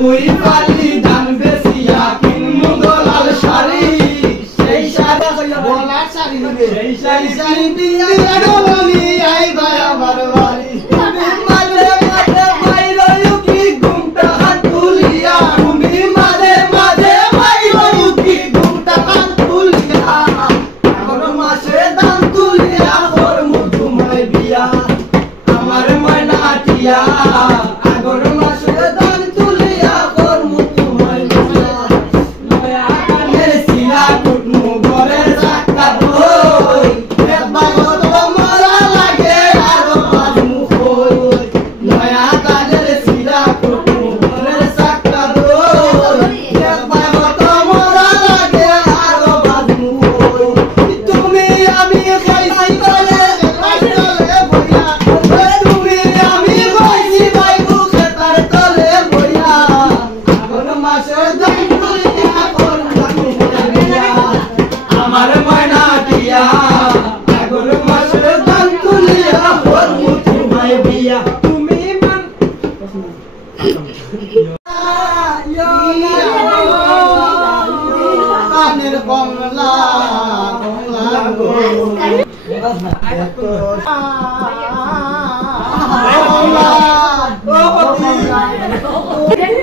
ওই পালি দান বেশিয়া কিনমু গোলাল শাড়ি সেই শাড়ি গোলাল শাড়ি হবে সেই শাড়ি পিন্দি আগমনি আইবা আমার বাড়ি তুমি মাঝে মাঝে বাইরো কি ঘুমটা হাত তুলিয়া তুমি মাঝে মাঝে বাইরো কি ঘুমটা হাত তুলিয়া আগর মাসে দান তুলিয়া করমু তোমায় বিয়া আমার ময়না টিয়া আগর মাসে দান তুলিয়া করমু তোমায় বিয়া নয়া কানের শিলা কুটমু ঘরে রাখা দই একবা কত মরা লাগে আরো বাজমু কই নয়া কানের শিলা কুটমু ঘরে রাখা দই একবা কত মরা লাগে আরো বাজমু কই তুমি আমি কইছি বলে বইয়া তুমি আমি কইছি বাইবু খেতার তলে বইয়া আগর মাসে দান তুলিয়া করমু বিয়া আমার ময়না টিয়া আগর মাসে দান তুলিয়া করমু তোমায় বিয়া তুমি মান কানের কমলা কমলা গো কমলা ও